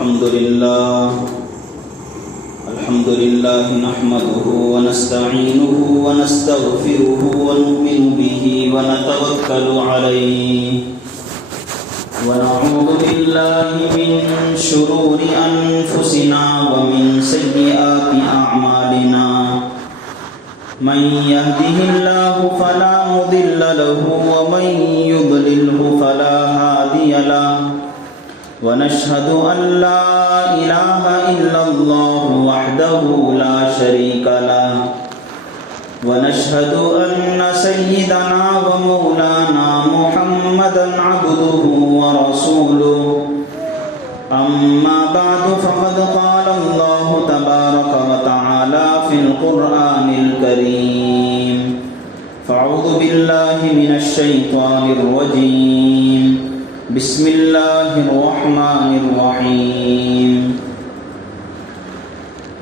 الحمد لله نحمده ونستعينه ونستغفره ونؤمن به ونتوكل عليه ونعوذ بالله من شرور أنفسنا ومن سيئات أعمالنا من يهده الله فلا مضل له ومن يضلله فلا هادي له ونشهد أن لا إله إلا الله وحده لا شريك له ونشهد أن سيدنا ومولانا محمدا عبده ورسوله أما بعد فقد قال الله تبارك وتعالى في القرآن الكريم فأعوذ بالله من الشيطان الرجيم بسم الله الرحمن الرحيم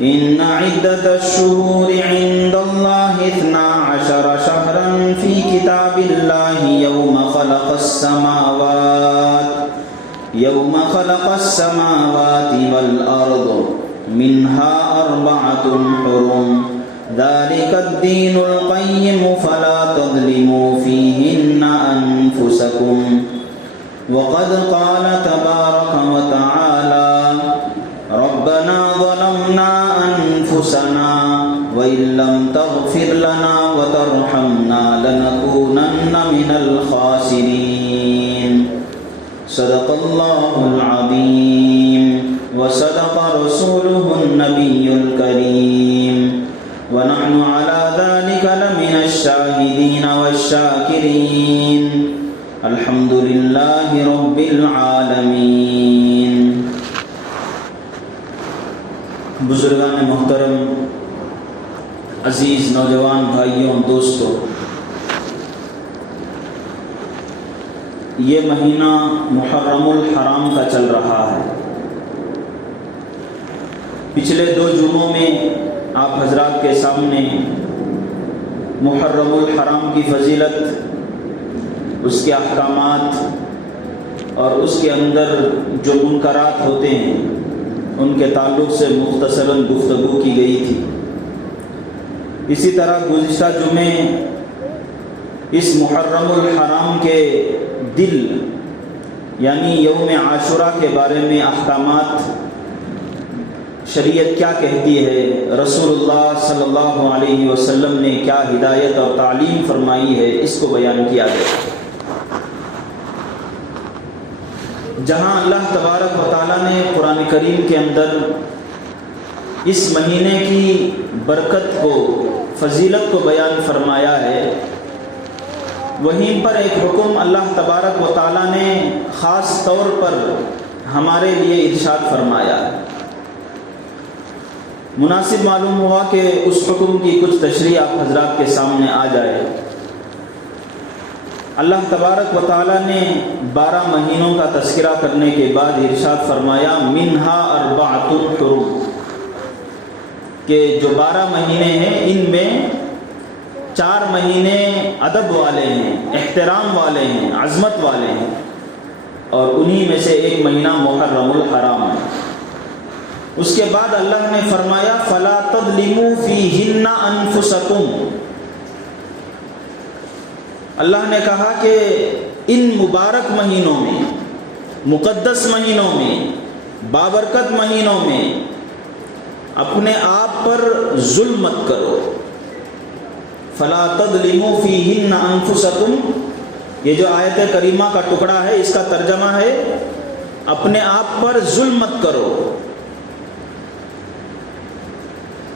إن عدة الشهور عند الله 12 شهرا في كتاب الله يوم خلق السماوات والأرض منها 4 حرم ذلك الدين القيم فلا تظلموا فيهن أنفسكم وقد قال تبارك وتعالى ربنا ظلمنا أنفسنا وإن لم تغفر لنا وترحمنا لنكونن من الخاسرين صدق الله العظيم وصدق رسوله النبي الكريم ونحن على ذلك لمن الشاهدين والشاكرين الحمد لله رب العالمین۔ بزرگان محترم، عزیز نوجوان بھائیوں دوستوں، یہ مہینہ محرم الحرام کا چل رہا ہے۔ پچھلے 2 جمعوں میں آپ حضرات کے سامنے محرم الحرام کی فضیلت، اس کے احکامات اور اس کے اندر جو منکرات ہوتے ہیں ان کے تعلق سے مختصراً گفتگو کی گئی تھی۔ اسی طرح گزشتہ جمعے اس محرم الحرام کے دل یعنی یوم عاشوراء کے بارے میں احکامات، شریعت کیا کہتی ہے، رسول اللہ صلی اللہ علیہ وسلم نے کیا ہدایت اور تعلیم فرمائی ہے، اس کو بیان کیا گیا۔ جہاں اللہ تبارک و تعالیٰ نے قرآن کریم کے اندر اس مہینے کی برکت کو، فضیلت کو بیان فرمایا ہے، وہیں پر ایک حکم اللہ تبارک و تعالیٰ نے خاص طور پر ہمارے لیے ارشاد فرمایا ہے۔ مناسب معلوم ہوا کہ اس حکم کی کچھ تشریح آپ حضرات کے سامنے آ جائے۔ اللہ تبارک و تعالیٰ نے 12 مہینوں کا تذکرہ کرنے کے بعد ارشاد فرمایا منہا 4 حرم، کہ جو 12 مہینے ہیں ان میں 4 مہینے ادب والے ہیں، احترام والے ہیں، عظمت والے ہیں، اور انہی میں سے ایک مہینہ محرم الحرام ہے۔ اس کے بعد اللہ نے فرمایا فلا تظلموا فیہن انفسکم، اللہ نے کہا کہ ان مبارک مہینوں میں، مقدس مہینوں میں، بابرکت مہینوں میں اپنے آپ پر ظلم مت کرو۔ فلا تظلموا فیہن انفسکم، یہ جو آیت کریمہ کا ٹکڑا ہے اس کا ترجمہ ہے اپنے آپ پر ظلم مت کرو۔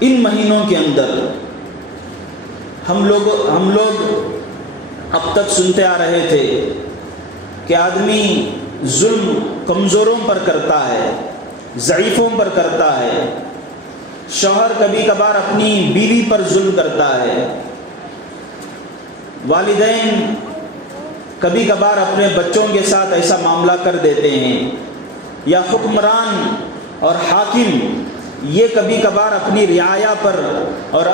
ان مہینوں کے اندر ہم لوگ اب تک سنتے آ رہے تھے کہ آدمی ظلم کمزوروں پر کرتا ہے، ضعیفوں پر کرتا ہے، شوہر کبھی کبھار اپنی بیوی پر ظلم کرتا ہے، والدین کبھی کبھار اپنے بچوں کے ساتھ ایسا معاملہ کر دیتے ہیں، یا حکمران اور حاکم یہ کبھی کبھار اپنی رعایا پر اور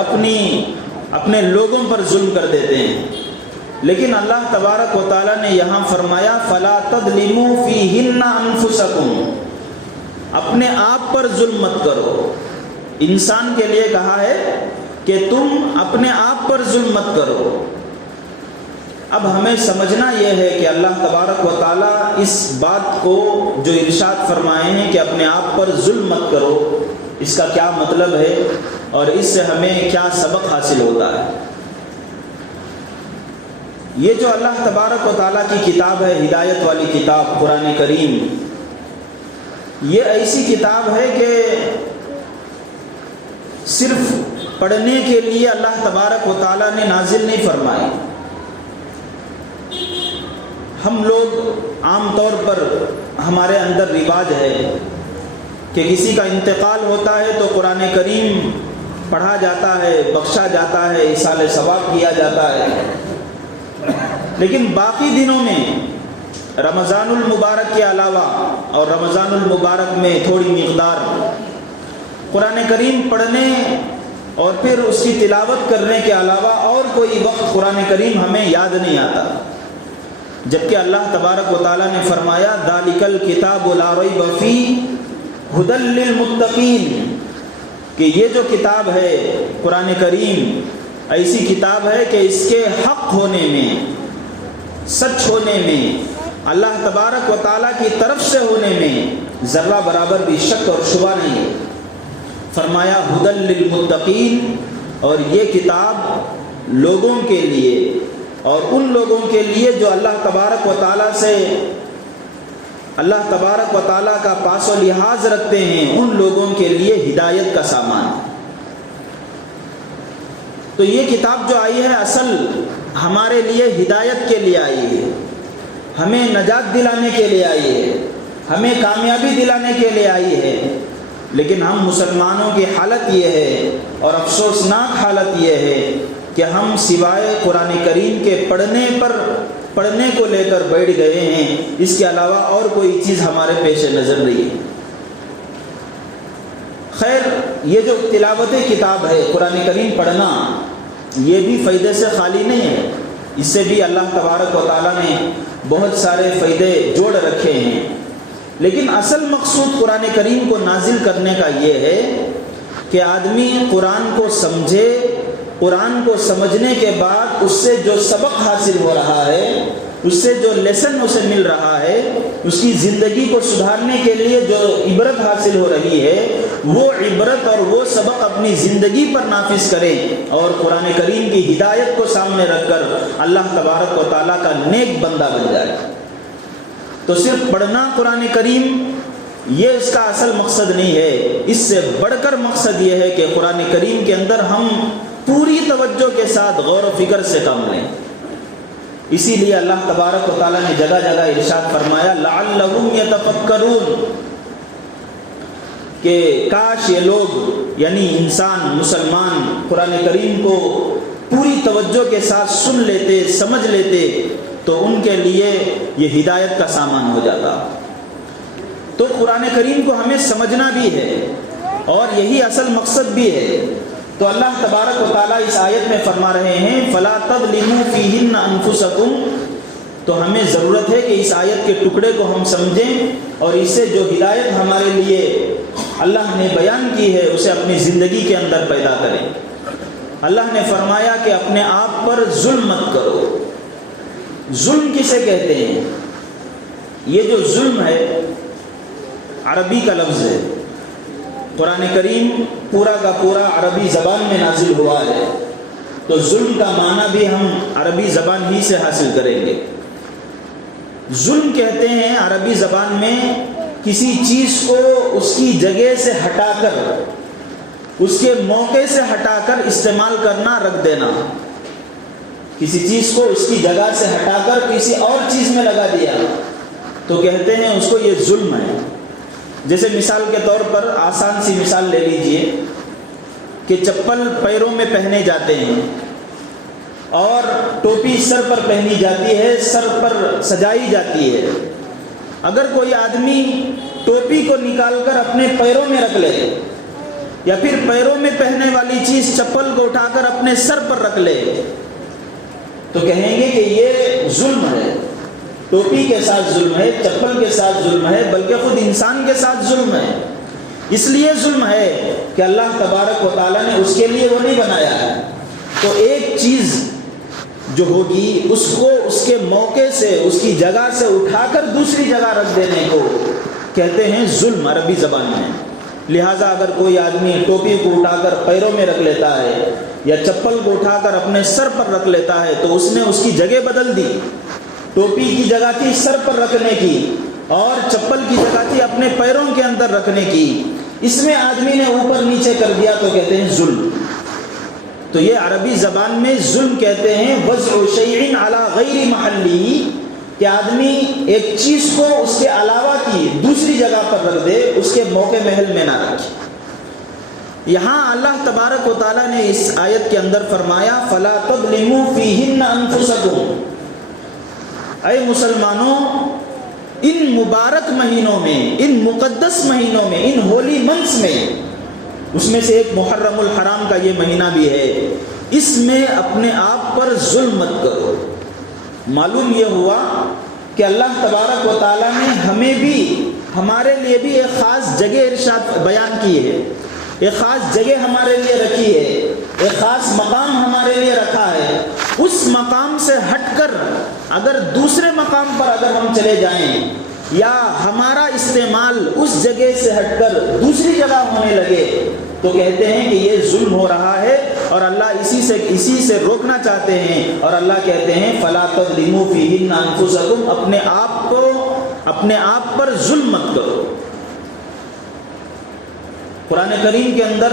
اپنے لوگوں پر ظلم کر دیتے ہیں۔ لیکن اللہ تبارک و تعالیٰ نے یہاں فرمایا فَلَا تَظْلِمُوا فِيهِنَّ أَنفُسَكُمْ، اپنے آپ پر ظلم مت کرو. انسان کے لیے کہا ہے کہ تم اپنے آپ پر ظلم مت کرو. اب ہمیں سمجھنا یہ ہے کہ اللہ تبارک و تعالیٰ اس بات کو جو ارشاد فرمائے ہیں کہ اپنے آپ پر ظلم مت کرو، اس کا کیا مطلب ہے اور اس سے ہمیں کیا سبق حاصل ہوتا ہے. یہ جو اللہ تبارک و تعالیٰ کی کتاب ہے، ہدایت والی کتاب قرآن کریم، یہ ایسی کتاب ہے کہ صرف پڑھنے کے لیے اللہ تبارک و تعالیٰ نے نازل نہیں فرمائی. ہم لوگ عام طور پر ہمارے اندر رواج ہے کہ کسی کا انتقال ہوتا ہے تو قرآن کریم پڑھا جاتا ہے، بخشا جاتا ہے، ایصال ثواب کیا جاتا ہے. لیکن باقی دنوں میں رمضان المبارک کے علاوہ اور رمضان المبارک میں تھوڑی مقدار قرآن کریم پڑھنے اور پھر اس کی تلاوت کرنے کے علاوہ اور کوئی وقت قرآن کریم ہمیں یاد نہیں آتا. جبکہ اللہ تبارک و تعالیٰ نے فرمایا ذَلِكَ الْكِتَابُ لَا رَيْبَ فِيهِ هُدًى لِّلْمُتَّقِينَ، کہ یہ جو کتاب ہے قرآن کریم ایسی کتاب ہے کہ اس کے حق ہونے میں، سچ ہونے میں، اللہ تبارک و تعالیٰ کی طرف سے ہونے میں ذرہ برابر بھی شک اور شبہ نہیں ہے. فرمایا ہدی للمتقین، اور یہ کتاب لوگوں کے لیے اور ان لوگوں کے لیے جو اللہ تبارک و تعالیٰ سے، اللہ تبارک و تعالیٰ کا پاس و لحاظ رکھتے ہیں، ان لوگوں کے لیے ہدایت کا سامان ہے. تو یہ کتاب جو آئی ہے اصل ہمارے لیے ہدایت کے لیے آئی ہے، ہمیں نجات دلانے کے لیے آئی ہے، ہمیں کامیابی دلانے کے لیے آئی ہے. لیکن ہم مسلمانوں کی حالت یہ ہے اور افسوسناک حالت یہ ہے کہ ہم سوائے قرآن کریم کے پڑھنے کو لے کر بیٹھ گئے ہیں، اس کے علاوہ اور کوئی چیز ہمارے پیش نظر نہیں ہے. خیر، یہ جو تلاوت کتاب ہے قرآن کریم پڑھنا، یہ بھی فائدے سے خالی نہیں ہے. اس سے بھی اللہ تبارک و تعالیٰ نے بہت سارے فائدے جوڑ رکھے ہیں. لیکن اصل مقصود قرآن کریم کو نازل کرنے کا یہ ہے کہ آدمی قرآن کو سمجھے، قرآن کو سمجھنے کے بعد اس سے جو سبق حاصل ہو رہا ہے، اس سے جو لیسن اسے مل رہا ہے، اس کی زندگی کو سدھارنے کے لیے جو عبرت حاصل ہو رہی ہے، وہ عبرت اور وہ سبق اپنی زندگی پر نافذ کریں اور قرآن کریم کی ہدایت کو سامنے رکھ کر اللہ تبارک و تعالیٰ کا نیک بندہ بن جائے. تو صرف پڑھنا قرآن کریم یہ اس کا اصل مقصد نہیں ہے. اس سے بڑھ کر مقصد یہ ہے کہ قرآن کریم کے اندر ہم پوری توجہ کے ساتھ غور و فکر سے کام لیں. اسی لیے اللہ تبارک و تعالیٰ نے جگہ جگہ ارشاد فرمایا لعلہم یتفکرون، کہ کاش یہ لوگ یعنی انسان مسلمان قرآن کریم کو پوری توجہ کے ساتھ سن لیتے، سمجھ لیتے تو ان کے لیے یہ ہدایت کا سامان ہو جاتا. تو قرآن کریم کو ہمیں سمجھنا بھی ہے اور یہی اصل مقصد بھی ہے. تو اللہ تبارک و تعالیٰ اس آیت میں فرما رہے ہیں فَلَا تَظْلِمُوا فِيهِنَّ أَنفُسَكُمْ. تو ہمیں ضرورت ہے کہ اس آیت کے ٹکڑے کو ہم سمجھیں اور اس سے جو ہدایت ہمارے لیے اللہ نے بیان کی ہے اسے اپنی زندگی کے اندر پیدا کریں. اللہ نے فرمایا کہ اپنے آپ پر ظلم مت کرو. ظلم کسے کہتے ہیں؟ یہ جو ظلم ہے عربی کا لفظ ہے. قرآن کریم پورا کا پورا عربی زبان میں نازل ہوا ہے، تو ظلم کا معنی بھی ہم عربی زبان ہی سے حاصل کریں گے. ظلم کہتے ہیں عربی زبان میں کسی چیز کو اس کی جگہ سے ہٹا کر، اس کے موقع سے ہٹا کر استعمال کرنا، رکھ دینا. کسی چیز کو اس کی جگہ سے ہٹا کر کسی اور چیز میں لگا دیا تو کہتے ہیں اس کو یہ ظلم ہے. جیسے مثال کے طور پر آسان سی مثال لے لیجئے کہ چپل پیروں میں پہنے جاتے ہیں اور ٹوپی سر پر پہنی جاتی ہے، سر پر سجائی جاتی ہے. اگر کوئی آدمی ٹوپی کو نکال کر اپنے پیروں میں رکھ لے یا پھر پیروں میں پہننے والی چیز چپل کو اٹھا کر اپنے سر پر رکھ لے تو کہیں گے کہ یہ ظلم ہے. ٹوپی کے ساتھ ظلم ہے، چپل کے ساتھ ظلم ہے، بلکہ خود انسان کے ساتھ ظلم ہے۔ اس لیے ظلم ہے کہ اللہ تبارک و تعالیٰ نے اس کے لیے وہ نہیں بنایا ہے۔ تو ایک چیز جو ہوگی اس کو اس کے موقع سے، اس کی جگہ سے اٹھا کر دوسری جگہ رکھ دینے کو کہتے ہیں ظلم عربی زبان میں۔ لہٰذا اگر کوئی آدمی ٹوپی کو اٹھا کر پیروں میں رکھ لیتا ہے یا چپل کو اٹھا کر اپنے سر پر رکھ لیتا ہے تو اس نے اس کی جگہ بدل دی۔ ٹوپی کی جگہ تھی سر پر رکھنے کی اور چپل کی جگہ تھی اپنے پیروں کے اندر رکھنے کی، اس میں آدمی نے اوپر نیچے کر دیا تو کہتے ہیں ظلم۔ تو یہ عربی زبان میں ظلم کہتے ہیں وضع شیء علی غیر محلہ، کہ آدمی ایک چیز کو اس کے علاوہ کی دوسری جگہ پر رکھ دے، اس کے موقع محل میں نہ رکھے۔ یہاں اللہ تبارک و تعالیٰ نے اس آیت کے اندر فرمایا فلا تظلموا فیہن انفسکم، اے مسلمانوں ان مبارک مہینوں میں، ان مقدس مہینوں میں، ان ہولی منتھس میں، اس میں سے ایک محرم الحرام کا یہ مہینہ بھی ہے، اس میں اپنے آپ پر ظلم مت کرو۔ معلوم یہ ہوا کہ اللہ تبارک و تعالیٰ نے ہمیں بھی، ہمارے لیے بھی ایک خاص جگہ ارشاد بیان کی ہے، ایک خاص جگہ ہمارے لیے رکھی ہے، ایک خاص مقام ہمارے لیے رکھا ہے۔ اس مقام سے ہٹ کر اگر دوسرے مقام پر اگر ہم چلے جائیں یا ہمارا استعمال اس جگہ سے ہٹ کر دوسری جگہ ہونے لگے تو کہتے ہیں کہ یہ ظلم ہو رہا ہے اور اللہ اسی سے روکنا چاہتے ہیں، اور اللہ کہتے ہیں فلا تظلموا فیہن انفسکم، اپنے آپ پر ظلم مت کرو۔ قرآن کریم کے اندر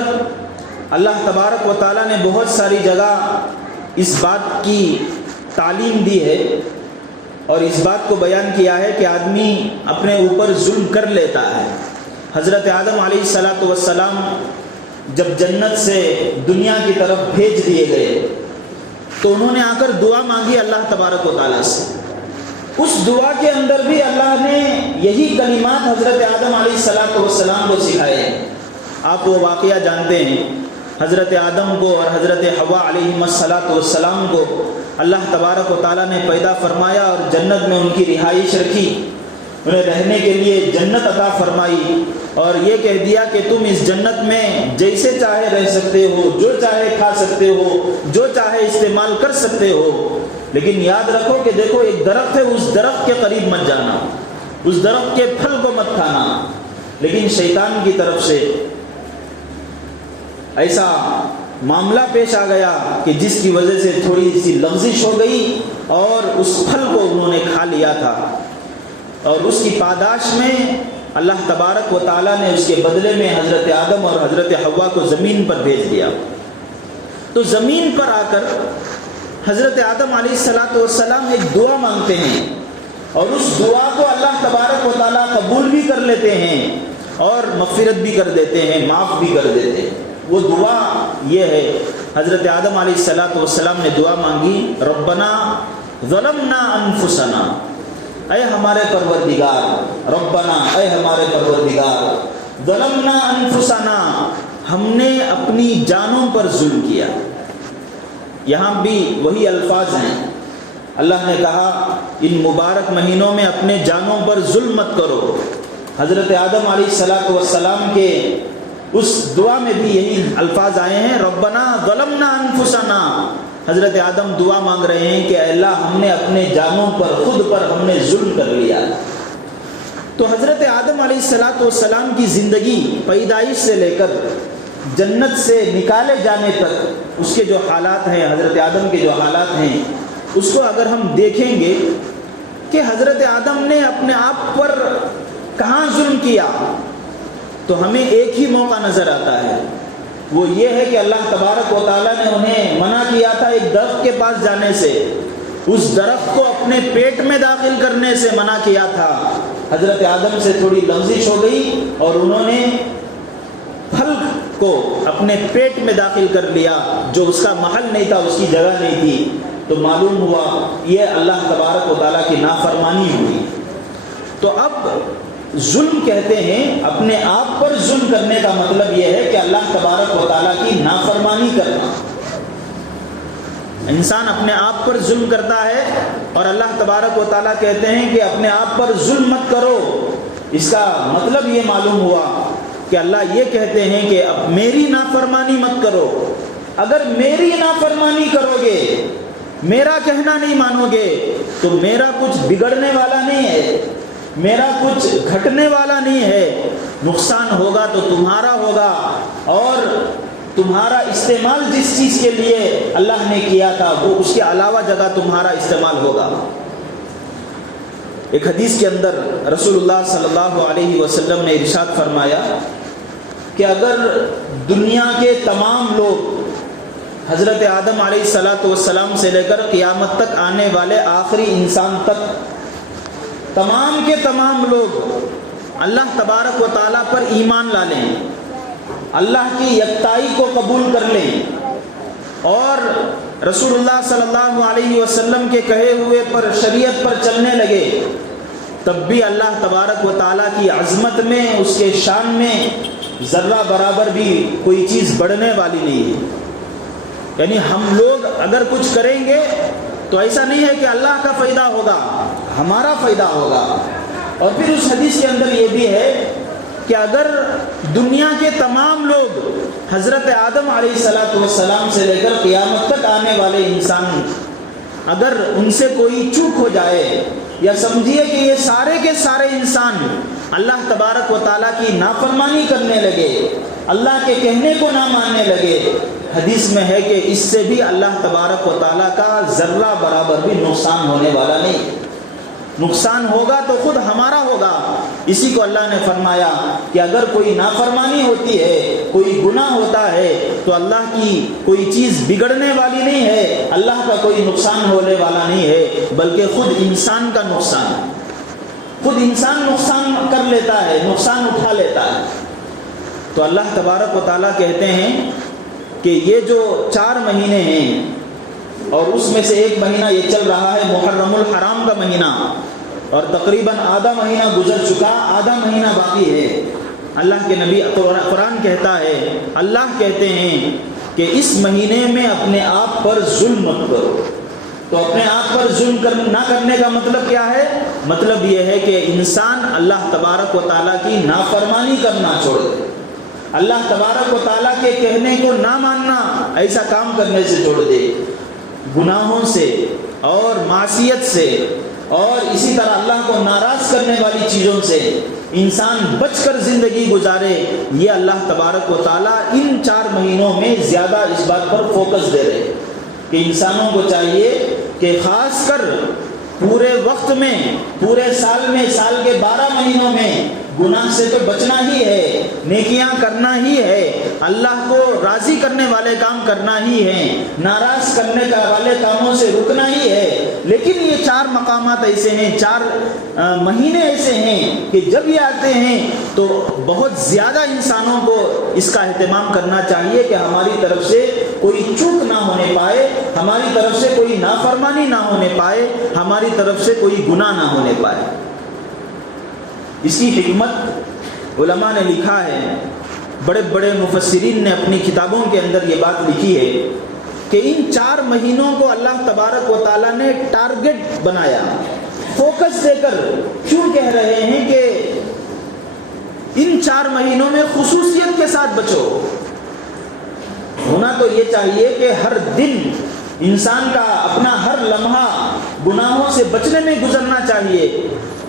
اللہ تبارک و تعالیٰ نے بہت ساری جگہ اس بات کی تعلیم دی ہے اور اس بات کو بیان کیا ہے کہ آدمی اپنے اوپر ظلم کر لیتا ہے۔ حضرت آدم علیہ السلام جب جنت سے دنیا کی طرف بھیج دیے گئے تو انہوں نے آ کر دعا مانگی اللہ تبارک و تعالیٰ سے۔ اس دعا کے اندر بھی اللہ نے یہی کلمات حضرت آدم علیہ السلام کو سکھائے ہیں۔ آپ وہ واقعہ جانتے ہیں، حضرت آدم کو اور حضرت حوا علیہ السلام کو اللہ تبارک و تعالیٰ نے پیدا فرمایا اور جنت میں ان کی رہائش رکھی، انہیں رہنے کے لیے جنت عطا فرمائی اور یہ کہہ دیا کہ تم اس جنت میں جیسے چاہے رہ سکتے ہو، جو چاہے کھا سکتے ہو، جو چاہے استعمال کر سکتے ہو، لیکن یاد رکھو کہ دیکھو ایک درخت ہے، اس درخت کے قریب مت جانا، اس درخت کے پھل کو مت کھانا۔ لیکن شیطان کی طرف سے ایسا معاملہ پیش آ گیا کہ جس کی وجہ سے تھوڑی سی لغزش ہو گئی اور اس پھل کو انہوں نے کھا لیا تھا، اور اس کی پاداش میں اللہ تبارک و تعالیٰ نے اس کے بدلے میں حضرت آدم اور حضرت حوا کو زمین پر بھیج دیا۔ تو زمین پر آ کر حضرت آدم علیہ السلام ایک دعا مانگتے ہیں اور اس دعا کو اللہ تبارک و تعالیٰ قبول بھی کر لیتے ہیں اور مغفرت بھی کر دیتے ہیں، معاف بھی کر دیتے ہیں۔ وہ دعا یہ ہے، حضرت آدم علیہ السلام نے دعا مانگی ربنا ظلمنا انفسنا، اے ہمارے پروردگار، ربنا اے ہمارے پروردگار، ظلمنا انفسنا، ہم نے اپنی جانوں پر ظلم کیا۔ یہاں بھی وہی الفاظ ہیں، اللہ نے کہا ان مبارک مہینوں میں اپنے جانوں پر ظلم مت کرو۔ حضرت آدم علیہ السلام کے اس دعا میں بھی یہی الفاظ آئے ہیں، ربنا ظلمنا انفسنا۔ حضرت آدم دعا مانگ رہے ہیں کہ اے اللہ ہم نے اپنے جانوں پر، خود پر ہم نے ظلم کر لیا۔ تو حضرت آدم علیہ السلام کی زندگی پیدائش سے لے کر جنت سے نکالے جانے تک اس کے جو حالات ہیں، حضرت آدم کے جو حالات ہیں، اس کو اگر ہم دیکھیں گے کہ حضرت آدم نے اپنے آپ پر کہاں ظلم کیا تو ہمیں ایک ہی موقع نظر آتا ہے، وہ یہ ہے کہ اللہ تبارک و تعالیٰ نے انہیں منع کیا تھا ایک درخت کے پاس جانے سے، اس درخت کو اپنے پیٹ میں داخل کرنے سے منع کیا تھا۔ حضرت آدم سے تھوڑی لغزش ہو گئی اور انہوں نے پھل کو اپنے پیٹ میں داخل کر لیا، جو اس کا محل نہیں تھا، اس کی جگہ نہیں تھی، تو معلوم ہوا یہ اللہ تبارک و تعالیٰ کی نافرمانی ہوئی۔ تو اب ظلم کہتے ہیں اپنے آپ پر ظلم کرنے کا مطلب یہ ہے کہ اللہ تبارک و تعالیٰ کی نافرمانی کرنا۔ انسان اپنے آپ پر ظلم کرتا ہے اور اللہ تبارک و تعالیٰ کہتے ہیں کہ اپنے آپ پر ظلم مت کرو. اس کا مطلب یہ معلوم ہوا کہ اللہ یہ کہتے ہیں کہ اب میری نافرمانی مت کرو. اگر میری نافرمانی کرو گے، میرا کہنا نہیں مانو گے، تو میرا کچھ بگڑنے والا نہیں ہے، میرا کچھ گھٹنے والا نہیں ہے. نقصان ہوگا تو تمہارا ہوگا، اور تمہارا استعمال جس چیز کے لیے اللہ نے کیا تھا وہ اس کے علاوہ جگہ تمہارا استعمال ہوگا. ایک حدیث کے اندر رسول اللہ صلی اللہ علیہ وسلم نے ارشاد فرمایا کہ اگر دنیا کے تمام لوگ حضرت آدم علیہ السلام سے لے کر قیامت تک آنے والے آخری انسان تک تمام کے تمام لوگ اللہ تبارک و تعالیٰ پر ایمان لا لیں، اللہ کی یکتائی کو قبول کر لیں، اور رسول اللہ صلی اللہ علیہ وسلم کے کہے ہوئے پر شریعت پر چلنے لگے، تب بھی اللہ تبارک و تعالیٰ کی عظمت میں، اس کے شان میں ذرہ برابر بھی کوئی چیز بڑھنے والی نہیں ہے. یعنی ہم لوگ اگر کچھ کریں گے تو ایسا نہیں ہے کہ اللہ کا فائدہ ہوگا، ہمارا فائدہ ہوگا. اور پھر اس حدیث کے اندر یہ بھی ہے کہ اگر دنیا کے تمام لوگ حضرت آدم علیہ السلام سے لے کر قیامت تک آنے والے انسان، اگر ان سے کوئی چوک ہو جائے، یا سمجھیے کہ یہ سارے کے سارے انسان اللہ تبارک و تعالیٰ کی نافرمانی کرنے لگے، اللہ کے کہنے کو نہ ماننے لگے، حدیث میں ہے کہ اس سے بھی اللہ تبارک و تعالیٰ کا ذرہ برابر بھی نقصان ہونے والا نہیں. نقصان ہوگا تو خود ہمارا ہوگا. اسی کو اللہ نے فرمایا کہ اگر کوئی نافرمانی ہوتی ہے، کوئی گناہ ہوتا ہے، تو اللہ کی کوئی چیز بگڑنے والی نہیں ہے، اللہ کا کوئی نقصان ہونے والا نہیں ہے، بلکہ خود انسان کا نقصان، خود انسان نقصان کر لیتا ہے، نقصان اٹھا لیتا ہے. تو اللہ تبارک و تعالیٰ کہتے ہیں کہ یہ جو 4 مہینے ہیں، اور اس میں سے ایک مہینہ یہ چل رہا ہے محرم الحرام کا مہینہ، اور تقریباً آدھا مہینہ گزر چکا، آدھا مہینہ باقی ہے. اللہ کے نبی قرآن کہتا ہے، اللہ کہتے ہیں کہ اس مہینے میں اپنے آپ پر ظلم مت کرو. تو اپنے آپ پر ظلم نہ کرنے کا مطلب کیا ہے؟ مطلب یہ ہے کہ انسان اللہ تبارک و تعالیٰ کی نافرمانی کرنا چھوڑ دے، اللہ تبارک و تعالیٰ کے کہنے کو نہ ماننا، ایسا کام کرنے سے چھوڑ دے. گناہوں سے اور معصیت سے اور اسی طرح اللہ کو ناراض کرنے والی چیزوں سے انسان بچ کر زندگی گزارے. یہ اللہ تبارک و تعالیٰ ان 4 مہینوں میں زیادہ اس بات پر فوکس دے رہے کہ انسانوں کو چاہیے کہ خاص کر پورے وقت میں، پورے سال میں، سال کے 12 مہینوں میں گناہ سے تو بچنا ہی ہے، نیکیاں کرنا ہی ہے، اللہ کو راضی کرنے والے کام کرنا ہی ہے، ناراض کرنے والے کاموں سے رکنا ہی ہے. لیکن یہ 4 مقامات ایسے ہیں، 4 مہینے ایسے ہیں کہ جب یہ آتے ہیں تو بہت زیادہ انسانوں کو اس کا اہتمام کرنا چاہیے کہ ہماری طرف سے کوئی چوک نہ ہونے پائے، ہماری طرف سے کوئی نافرمانی نہ ہونے پائے، ہماری طرف سے کوئی گناہ نہ ہونے پائے. اس کی حکمت علماء نے لکھا ہے، بڑے بڑے مفسرین نے اپنی کتابوں کے اندر یہ بات لکھی ہے کہ ان 4 مہینوں کو اللہ تبارک و تعالیٰ نے ٹارگٹ بنایا، فوکس دے کر. کیوں کہہ رہے ہیں کہ ان 4 مہینوں میں خصوصیت کے ساتھ بچو؟ ہونا تو یہ چاہیے کہ ہر دن انسان کا اپنا ہر لمحہ گناہوں سے بچنے میں گزرنا چاہیے،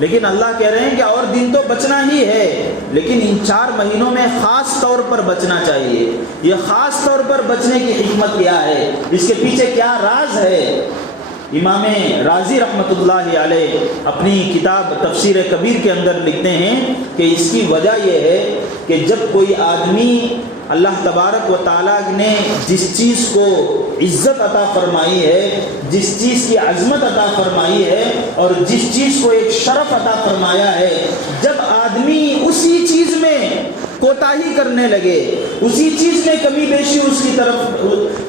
لیکن اللہ کہہ رہے ہیں کہ اور دن تو بچنا ہی ہے، لیکن ان 4 مہینوں میں خاص طور پر بچنا چاہیے. یہ خاص طور پر بچنے کی حکمت کیا ہے، اس کے پیچھے کیا راز ہے؟ امام رازی رحمۃ اللہ علیہ اپنی کتاب تفسیر کبیر کے اندر لکھتے ہیں کہ اس کی وجہ یہ ہے کہ جب کوئی آدمی اللہ تبارک و تعالیٰ نے جس چیز کو عزت عطا فرمائی ہے، جس چیز کی عظمت عطا فرمائی ہے، اور جس چیز کو ایک شرف عطا فرمایا ہے، جب آدمی اسی چیز میں کوتاہی کرنے لگے، اسی چیز میں کمی بیشی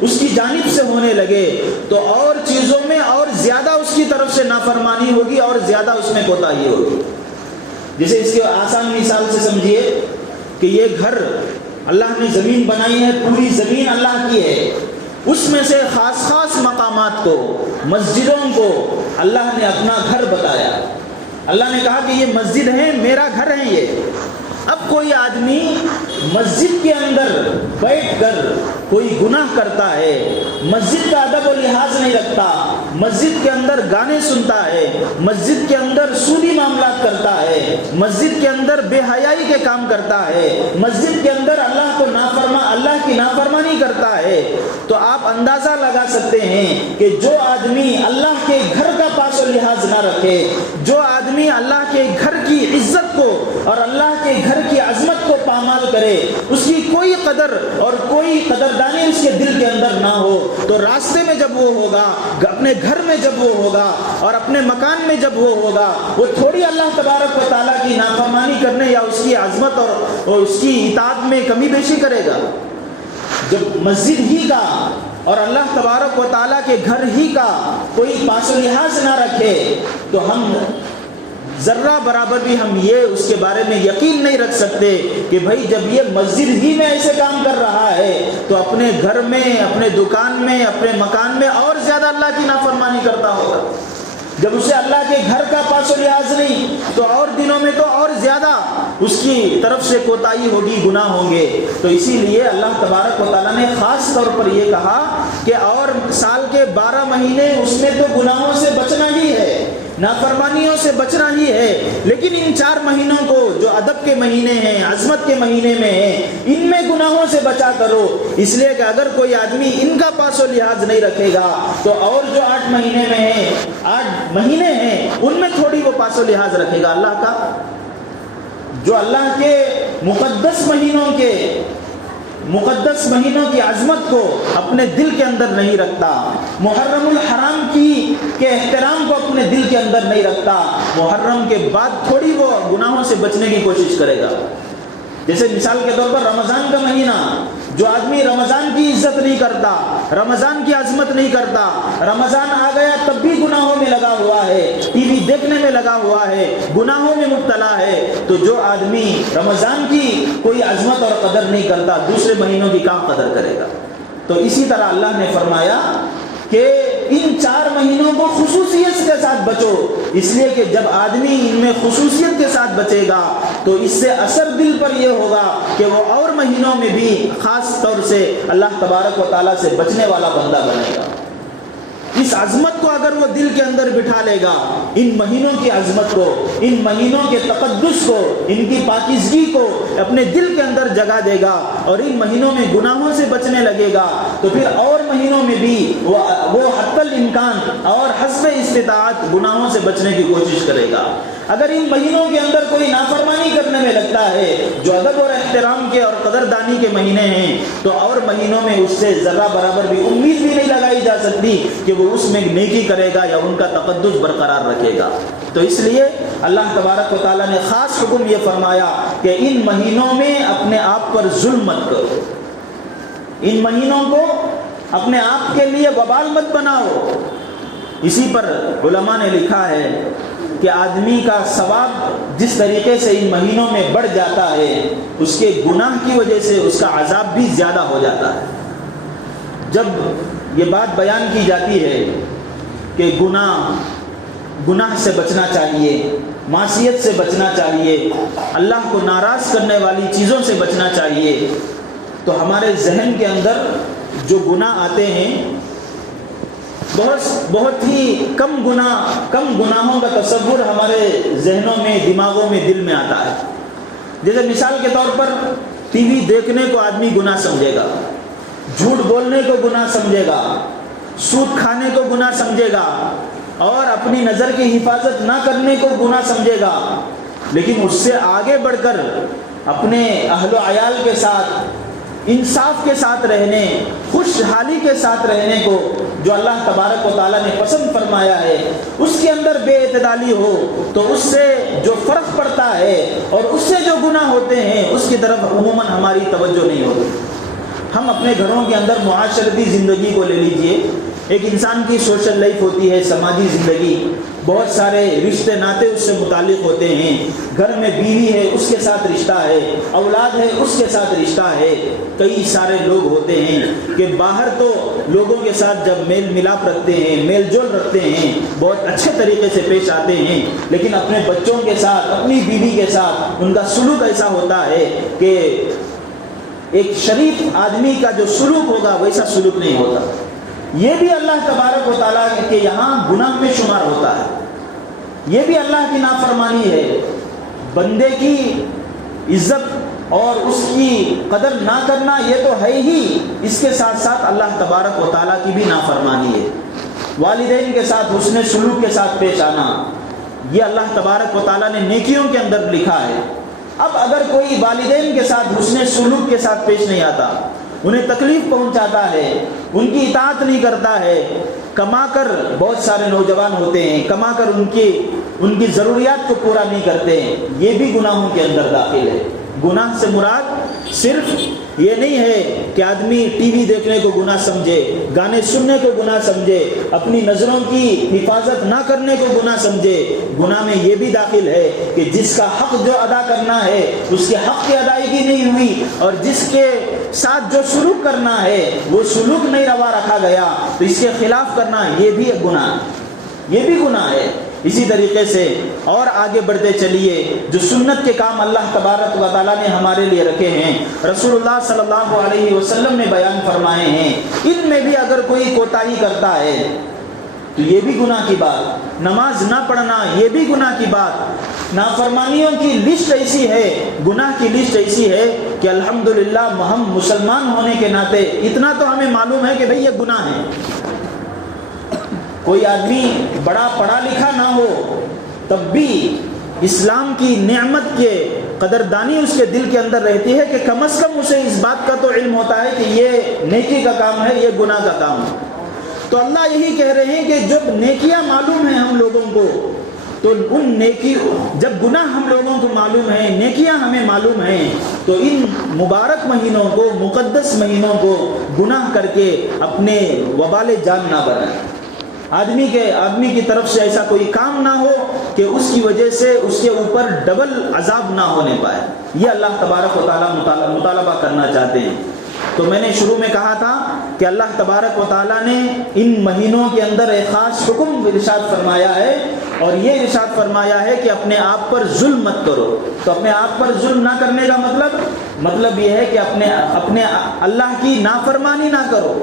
اس کی جانب سے ہونے لگے، تو اور چیزوں میں اور زیادہ اس کی طرف سے نافرمانی ہوگی اور زیادہ اس میں کوتاہی ہوگی. جیسے اس کی آسان مثال سے سمجھیے کہ یہ گھر اللہ نے زمین بنائی ہے، پوری زمین اللہ کی ہے، اس میں سے خاص خاص مقامات کو، مسجدوں کو اللہ نے اپنا گھر بتایا۔ اللہ نے کہا کہ یہ مسجد ہے، میرا گھر ہے یہ۔ اب کوئی آدمی مسجد کے اندر بیٹھ کر کوئی گناہ کرتا ہے، مسجد کا ادب و لحاظ نہیں رکھتا، مسجد کے اندر گانے سنتا ہے، مسجد کے اندر سودی معاملات کرتا ہے، مسجد کے اندر بے حیائی کے کام کرتا ہے، مسجد کے اندر اللہ کی نافرمانی کرتا ہے، تو آپ اندازہ لگا سکتے ہیں کہ جو آدمی اللہ کے گھر کا پاس و لحاظ نہ رکھے، جو آدمی اللہ کے گھر کی عزت کو اور اللہ کے گھر کی عظمت کو پامال کرے، اس کی کوئی قدر اور کوئی قدردانی اس کے دل کے اندر نہ ہو، تو راستے میں جب وہ ہوگا، اپنے گھر میں جب وہ ہوگا اور اپنے مکان میں جب وہ ہوگا، وہ تھوڑی اللہ تبارک و تعالیٰ کی نافرمانی کرنے یا اس کی عظمت اور اس کی اطاعت میں کمی بیشی کرے گا۔ جب مسجد ہی کا اور اللہ تبارک و تعالیٰ کے گھر ہی کا کوئی پاس و لحاظ نہ رکھے، تو ہم ذرہ برابر بھی ہم یہ اس کے بارے میں یقین نہیں رکھ سکتے کہ بھائی جب یہ مسجد ہی میں ایسے کام کر رہا ہے تو اپنے گھر میں، اپنے دکان میں، اپنے مکان میں اور زیادہ اللہ کی نافرمانی کرتا ہوگا۔ جب اسے اللہ کے گھر کا پاس و لحاظ نہیں تو اور دنوں میں تو اور زیادہ اس کی طرف سے کوتاہی ہوگی، گناہ ہوں گے۔ تو اسی لیے اللہ تبارک و تعالیٰ نے خاص طور پر یہ کہا کہ اور سال کے 12 مہینے اس میں تو گناہوں سے بچنا ہی ہے، نافرمانیوں سے بچنا ہی ہے، لیکن ان 4 مہینوں کو جو ادب کے مہینے ہیں، عظمت کے مہینے میں ہیں، ان میں گناہوں سے بچا کرو، اس لیے کہ اگر کوئی آدمی ان کا پاس و لحاظ نہیں رکھے گا تو اور جو 8 مہینے میں ہیں، 8 مہینے ہیں، ان میں تھوڑی وہ پاس و لحاظ رکھے گا اللہ کا۔ جو اللہ کے مقدس مہینوں کی عظمت کو اپنے دل کے اندر نہیں رکھتا، محرم الحرام کے احترام کو اپنے دل کے اندر نہیں رکھتا، محرم کے بعد تھوڑی وہ گناہوں سے بچنے کی کوشش کرے گا۔ جیسے مثال کے طور پر رمضان کا مہینہ، جو آدمی رمضان کی عزت نہیں کرتا، رمضان کی عظمت نہیں کرتا، رمضان آ گیا تب بھی گناہوں میں لگا ہوا ہے، ٹی وی دیکھنے میں لگا ہوا ہے، گناہوں میں مبتلا ہے، تو جو آدمی رمضان کی کوئی عظمت اور قدر نہیں کرتا، دوسرے مہینوں کی کہاں قدر کرے گا؟ تو اسی طرح اللہ نے فرمایا کہ ان 4 مہینوں کو خصوصیت کے ساتھ بچو، اس لیے کہ جب آدمی ان میں خصوصیت کے ساتھ بچے گا تو اس سے اثر دل پر یہ ہوگا کہ وہ اور مہینوں میں بھی خاص طور سے اللہ تبارک و تعالیٰ سے بچنے والا بندہ بنے گا۔ اس عظمت کو اگر وہ دل کے اندر بٹھا لے گا، ان مہینوں کی عظمت کو، ان مہینوں کے تقدس کو، ان کی پاکیزگی کو اپنے دل کے اندر جگہ دے گا اور ان مہینوں میں گناہوں سے بچنے لگے گا، تو پھر اور مہینوں میں بھی وہ حتی الامکان اور حسب استطاعت گناہوں سے بچنے کی کوشش کرے گا۔ اگر ان مہینوں کے اندر کوئی نافرمانی کرنے میں لگتا ہے جو ادب اور احترام کے اور قدردانی کے مہینے ہیں، تو اور مہینوں میں اس سے ذرہ برابر بھی امید بھی نہیں لگائی جا سکتی کہ وہ اس میں نیکی کرے گا یا ان کا تقدس برقرار رکھے گا۔ تو اس لیے اللہ تبارک و تعالیٰ نے خاص حکم یہ فرمایا کہ ان مہینوں میں اپنے آپ پر ظلم مت کرو، ان مہینوں کو اپنے آپ کے لیے وبال مت بناؤ۔ اسی پر علماء نے لکھا ہے کہ آدمی کا ثواب جس طریقے سے ان مہینوں میں بڑھ جاتا ہے، اس کے گناہ کی وجہ سے اس کا عذاب بھی زیادہ ہو جاتا ہے۔ جب یہ بات بیان کی جاتی ہے کہ گناہ سے بچنا چاہیے، معصیت سے بچنا چاہیے، اللہ کو ناراض کرنے والی چیزوں سے بچنا چاہیے، تو ہمارے ذہن کے اندر جو گناہ آتے ہیں، بہت ہی کم گناہوں کا تصور ہمارے ذہنوں میں، دماغوں میں، دل میں آتا ہے۔ جیسے مثال کے طور پر ٹی وی دیکھنے کو آدمی گناہ سمجھے گا، جھوٹ بولنے کو گناہ سمجھے گا، سود کھانے کو گناہ سمجھے گا، اور اپنی نظر کی حفاظت نہ کرنے کو گناہ سمجھے گا۔ لیکن اس سے آگے بڑھ کر اپنے اہل و عیال کے ساتھ انصاف کے ساتھ رہنے، خوشحالی کے ساتھ رہنے کو جو اللہ تبارک و تعالیٰ نے پسند فرمایا ہے، اس کے اندر بے اعتدالی ہو تو اس سے جو فرق پڑتا ہے اور اس سے جو گناہ ہوتے ہیں اس کی طرف عموماً ہماری توجہ نہیں ہوتی۔ ہم اپنے گھروں کے اندر معاشرتی زندگی کو لے لیجئے، ایک انسان کی سوشل لائف ہوتی ہے، سماجی زندگی، بہت سارے رشتے ناتے اس سے متعلق ہوتے ہیں، گھر میں بیوی ہے اس کے ساتھ رشتہ ہے، اولاد ہے اس کے ساتھ رشتہ ہے، کئی سارے لوگ ہوتے ہیں کہ باہر تو لوگوں کے ساتھ جب میل ملاپ رکھتے ہیں، میل جول رکھتے ہیں، بہت اچھے طریقے سے پیش آتے ہیں، لیکن اپنے بچوں کے ساتھ، اپنی بیوی کے ساتھ ان کا سلوک ایسا ہوتا ہے کہ ایک شریف آدمی کا جو سلوک ہوگا ویسا سلوک نہیں ہوتا۔ یہ بھی اللہ تبارک و تعالیٰ کے یہاں گناہ میں شمار ہوتا ہے، یہ بھی اللہ کی نافرمانی ہے۔ بندے کی عزت اور اس کی قدر نہ کرنا یہ تو ہے ہی، اس کے ساتھ ساتھ اللہ تبارک و تعالیٰ کی بھی نافرمانی ہے۔ والدین کے ساتھ حسن سلوک کے ساتھ پیش آنا، یہ اللہ تبارک و تعالیٰ نے نیکیوں کے اندر لکھا ہے۔ اب اگر کوئی والدین کے ساتھ حسن سلوک کے ساتھ پیش نہیں آتا، انہیں تکلیف پہنچاتا ہے، ان کی اطاعت نہیں کرتا ہے، کما کر بہت سارے نوجوان ہوتے ہیں کما کر ان کی ضروریات کو پورا نہیں کرتے ہیں، یہ بھی گناہوں کے اندر داخل ہے۔ گناہ سے مراد صرف یہ نہیں ہے کہ آدمی ٹی وی دیکھنے کو گناہ سمجھے، گانے سننے کو گناہ سمجھے، اپنی نظروں کی حفاظت نہ کرنے کو گناہ سمجھے۔ گناہ میں یہ بھی داخل ہے کہ جس کا حق جو ادا کرنا ہے اس کے حق کی ادائیگی نہیں ہوئی، اور جس کے ساتھ جو سلوک کرنا ہے وہ سلوک نہیں روا رکھا گیا تو اس کے خلاف کرنا یہ بھی ایک گناہ ہے، یہ بھی گناہ ہے۔ اسی طریقے سے اور آگے بڑھتے چلیے، جو سنت کے کام اللہ تبارک و تعالیٰ نے ہمارے لیے رکھے ہیں، رسول اللہ صلی اللہ علیہ وسلم نے بیان فرمائے ہیں، ان میں بھی اگر کوئی کوتاہی کرتا ہے تو یہ بھی گناہ کی بات، نماز نہ پڑھنا یہ بھی گناہ کی بات، نافرمانیوں کی لسٹ ایسی ہے، گناہ کی لسٹ ایسی ہے کہ الحمدللہ ہم مسلمان ہونے کے ناطے اتنا تو ہمیں معلوم ہے کہ بھئی یہ گناہ ہے۔ کوئی آدمی بڑا پڑھا لکھا نہ ہو تب بھی اسلام کی نعمت کے قدردانی اس کے دل کے اندر رہتی ہے کہ کم از کم اسے اس بات کا تو علم ہوتا ہے کہ یہ نیکی کا کام ہے، یہ گناہ کا کام ہے۔ تو اللہ یہی کہہ رہے ہیں کہ جب نیکیاں معلوم ہیں ہم لوگوں کو، تو ان نیکی جب گناہ ہم لوگوں کو معلوم ہے، نیکیاں ہمیں معلوم ہیں، تو ان مبارک مہینوں کو، مقدس مہینوں کو گناہ کر کے اپنے وبال جان نہ بنائیں۔ آدمی کی طرف سے ایسا کوئی کام نہ ہو کہ اس کی وجہ سے اس کے اوپر ڈبل عذاب نہ ہونے پائے، یہ اللہ تبارک و تعالیٰ مطالبہ کرنا چاہتے ہیں۔ تو میں نے شروع میں کہا تھا کہ اللہ تبارک و تعالیٰ نے ان مہینوں کے اندر ایک خاص حکم ارشاد فرمایا ہے، اور یہ ارشاد فرمایا ہے کہ اپنے آپ پر ظلم مت کرو۔ تو اپنے آپ پر ظلم نہ کرنے کا مطلب یہ ہے کہ اپنے اللہ کی نافرمانی نہ کرو،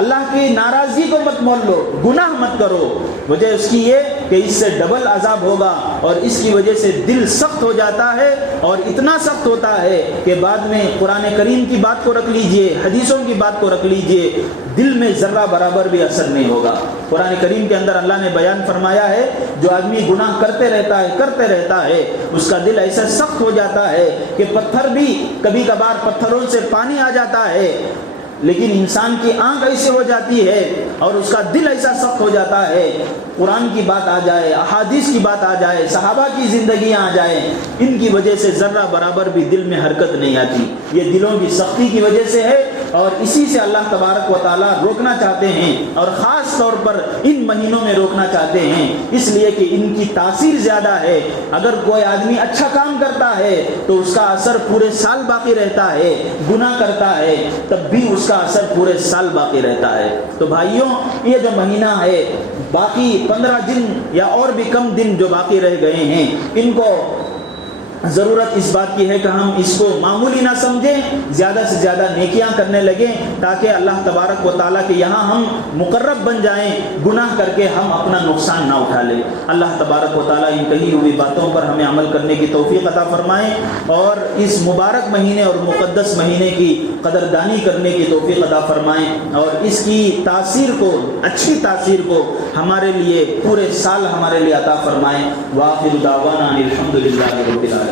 اللہ کی ناراضگی کو مت مول لو، گناہ مت کرو۔ وجہ اس کی یہ کہ اس سے ڈبل عذاب ہوگا، اور اس کی وجہ سے دل سخت ہو جاتا ہے، اور اتنا سخت ہوتا ہے کہ بعد میں قرآن کریم کی بات کو رکھ لیجئے، حدیثوں کی بات کو رکھ لیجئے، دل میں ذرہ برابر بھی اثر نہیں ہوگا۔ قرآن کریم کے اندر اللہ نے بیان فرمایا ہے، جو آدمی گناہ کرتے رہتا ہے اس کا دل ایسا سخت ہو جاتا ہے کہ پتھر بھی کبھی کبھار پتھروں سے پانی آ جاتا ہے، لیکن انسان کی آنکھ ایسے ہو جاتی ہے اور اس کا دل ایسا سخت ہو جاتا ہے، قرآن کی بات آ جائے، احادیث کی بات آ جائے، صحابہ کی زندگیاں آ جائیں، ان کی وجہ سے ذرہ برابر بھی دل میں حرکت نہیں آتی۔ یہ دلوں کی سختی کی وجہ سے ہے، اور اسی سے اللہ تبارک و تعالیٰ روکنا چاہتے ہیں، اور خاص طور پر ان مہینوں میں روکنا چاہتے ہیں، اس لیے کہ ان کی تاثیر زیادہ ہے۔ اگر کوئی آدمی اچھا کام کرتا ہے تو اس کا اثر پورے سال باقی رہتا ہے، گناہ کرتا ہے تب بھی اس کا اثر پورے سال باقی رہتا ہے۔ تو بھائیوں، یہ جو مہینہ ہے، باقی 15 دن یا اور بھی کم دن جو باقی رہ گئے ہیں، ان کو ضرورت اس بات کی ہے کہ ہم اس کو معمولی نہ سمجھیں، زیادہ سے زیادہ نیکیاں کرنے لگیں، تاکہ اللہ تبارک و تعالیٰ کے یہاں ہم مقرب بن جائیں، گناہ کر کے ہم اپنا نقصان نہ اٹھا لیں۔ اللہ تبارک و تعالیٰ ان کہی ہوئی باتوں پر ہمیں عمل کرنے کی توفیق عطا فرمائیں، اور اس مبارک مہینے اور مقدس مہینے کی قدردانی کرنے کی توفیق عطا فرمائیں، اور اس کی تاثیر کو، اچھی تاثیر کو ہمارے لیے پورے سال ہمارے لیے عطا فرمائیں۔ وآخر دعوانا الحمدللہ رب العالمین۔